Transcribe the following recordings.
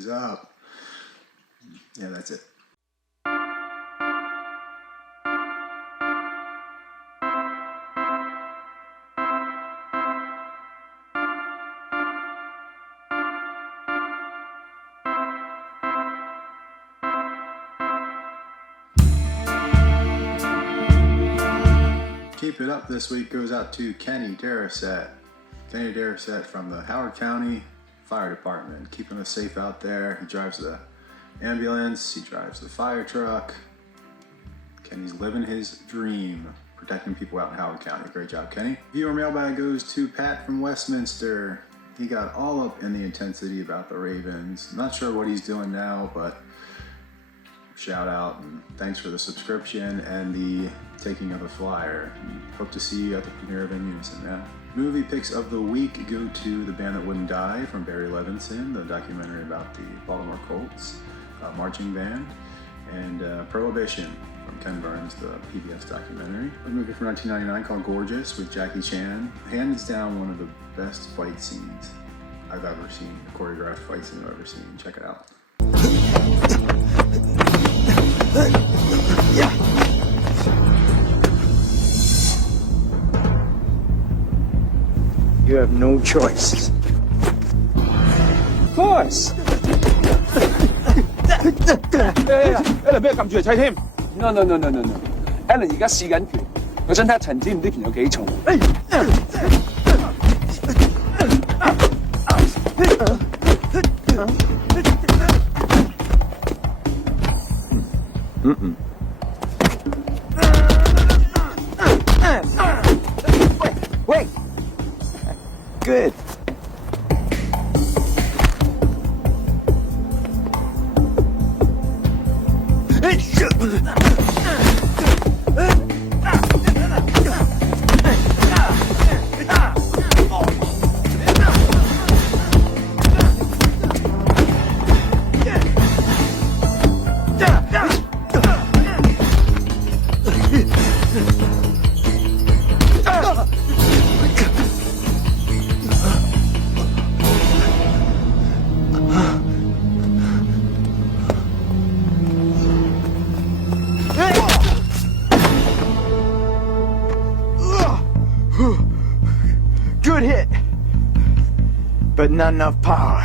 is up? Yeah, that's it. Keep it up this week goes out to Kenny Derrossett. Kenny Derrossett from the Howard County Fire Department, keeping us safe out there. He drives the ambulance, he drives the fire truck. Kenny's living his dream, protecting people out in Howard County. Great job, Kenny. Viewer mailbag goes to Pat from Westminster. He got all up in the intensity about the Ravens. Not sure what he's doing now, but shout out and thanks for the subscription and the taking of the flyer. Hope to see you at the premiere of In Unison, man. Movie picks of the week go to The Band That Wouldn't Die from Barry Levinson, the documentary about the Baltimore Colts marching band, and Prohibition from Ken Burns, the PBS documentary. A movie from 1999 called Gorgeous with Jackie Chan. Hands down one of the best fight scenes I've ever seen, a choreographed fight scene I've ever seen. Check it out. You have no choice. Of course. Ellen 俾佢撳住嚟砌添。No no no no no no。Ellen 而家試緊拳，我想睇下陳子唔知拳有幾重。Wait. Good. Good hit, but not enough power.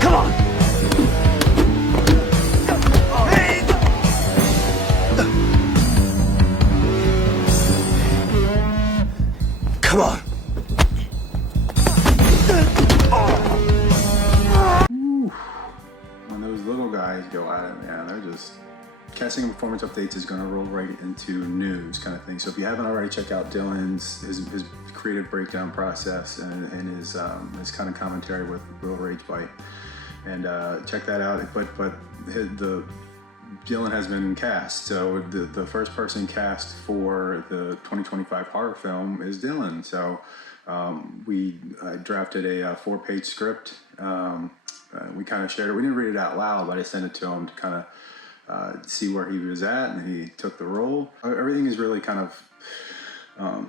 Come on. Come on. When those little guys go at it, man, they're just... Casting and performance updates is going to roll right into news kind of thing. So if you haven't already, check out Dillon's his creative breakdown process and his kind of commentary with Real Rage Bite, and check that out. But Dillon has been cast, so the first person cast for the 2025 horror film is Dillon. So we drafted a 4-page script. We kind of shared it. We didn't read it out loud, but I sent it to him to kind of see where he was at, and he took the role. Everything is really kind of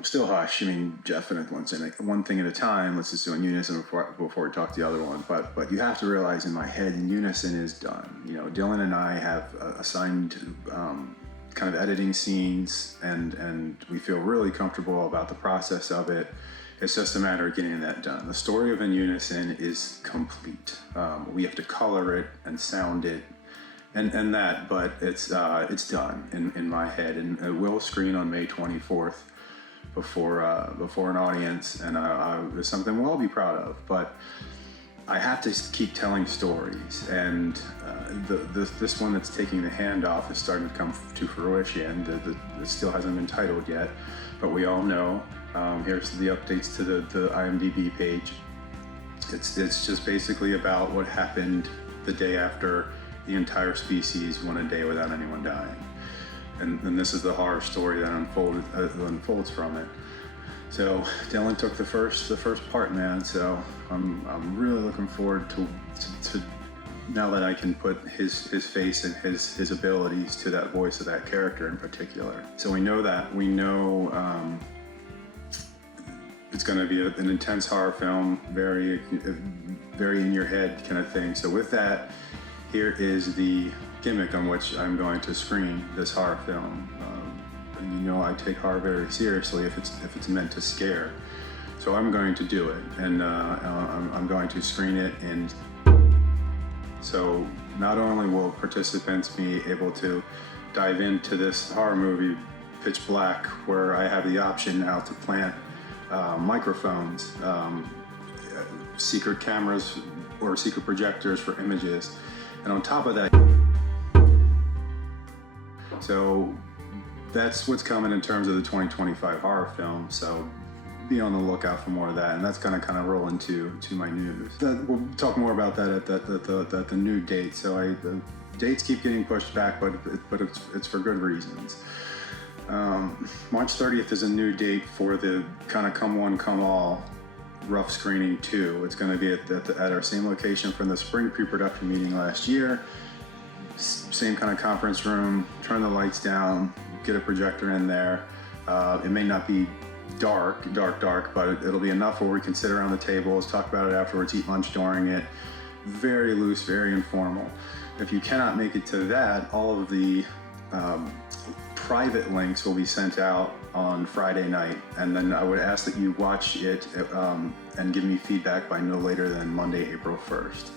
still hush. I mean, Jeff and one thing at a time. Let's just do In Unison before we talk to the other one. But you have to realize in my head, In Unison is done. You know, Dillon and I have assigned kind of editing scenes, and we feel really comfortable about the process of it. It's just a matter of getting that done. The story of In Unison is complete. We have to color it and sound it and that, but it's done in my head, and it will screen on May 24th before an audience, and it's something we'll all be proud of. But I have to keep telling stories, and this one that's taking the handoff is starting to come to fruition. It still hasn't been titled yet, but we all know. Here's the updates to the IMDb page. It's just basically about what happened the day after the entire species went a day without anyone dying, and this is the horror story that unfolds from it. So Dillon took the first part, man. So I'm really looking forward to now that I can put his face and his abilities to that voice of that character in particular. So we know that. We know it's going to be an intense horror film, very in your head kind of thing. So with that, here is the gimmick on which I'm going to screen this horror film. You know, I take horror very seriously if it's meant to scare. So I'm going to do it, and I'm going to screen it. And so not only will participants be able to dive into this horror movie pitch black, where I have the option now to plant microphones, secret cameras, or secret projectors for images, and on top of that, so that's what's coming in terms of the 2025 horror film. So be on the lookout for more of that, and that's going to kind of roll into my news. We'll talk more about that at the new date. So the dates keep getting pushed back, but it's for good reasons. March 30th is a new date for the kind of come one come all rough screening 2. It's going to be at our same location from the spring pre-production meeting last year. Same kind of conference room. Turn the lights down. Get a projector in there. It may not be dark, but it'll be enough where we can sit around the tables, talk about it afterwards, eat lunch during it. Very loose, very informal. If you cannot make it to that, all of the private links will be sent out on Friday night, and then I would ask that you watch it and give me feedback by no later than Monday, April 1st.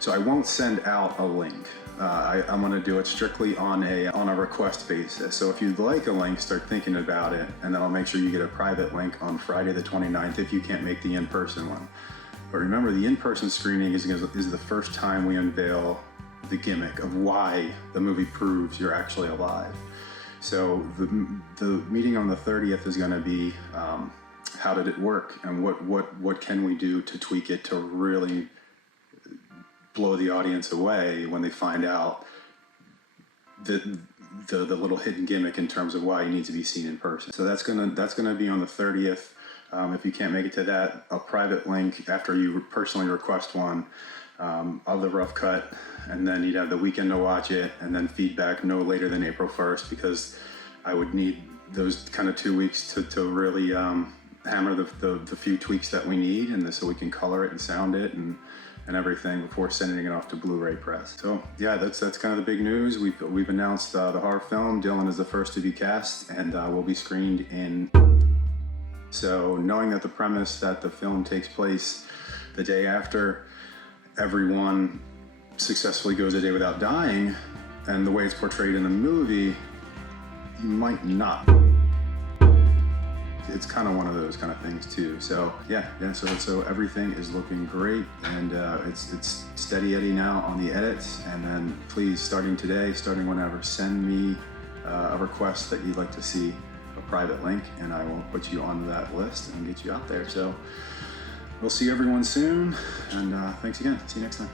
So I won't send out a link. I'm going to do it strictly on a request basis. So if you'd like a link, start thinking about it, and then I'll make sure you get a private link on Friday the 29th if you can't make the in-person one. But remember, the in-person screening is the first time we unveil the gimmick of why the movie proves you're actually alive. So the meeting on the 30th is going to be how did it work, and what can we do to tweak it to really blow the audience away when they find out the little hidden gimmick in terms of why you need to be seen in person. So that's gonna be on the 30th. If you can't make it to that, a private link after you personally request one of the rough cut, and then you'd have the weekend to watch it, and then feedback no later than April 1st, because I would need those kind of 2 weeks to really hammer the few tweaks that we need, and so we can color it and sound it and everything before sending it off to Blu-ray press. So yeah, that's kind of the big news. We've announced the horror film. Dillon is the first to be cast, and will be screened in. So knowing that the premise that the film takes place the day after everyone successfully goes a day without dying, and the way it's portrayed in the movie, you might not. It's kind of one of those kind of things too. So yeah. So everything is looking great, and it's steady Eddie now on the edits. And then please, starting today, starting whenever, send me a request that you'd like to see a private link, and I will put you onto that list and get you out there. So we'll see everyone soon, and thanks again. See you next time.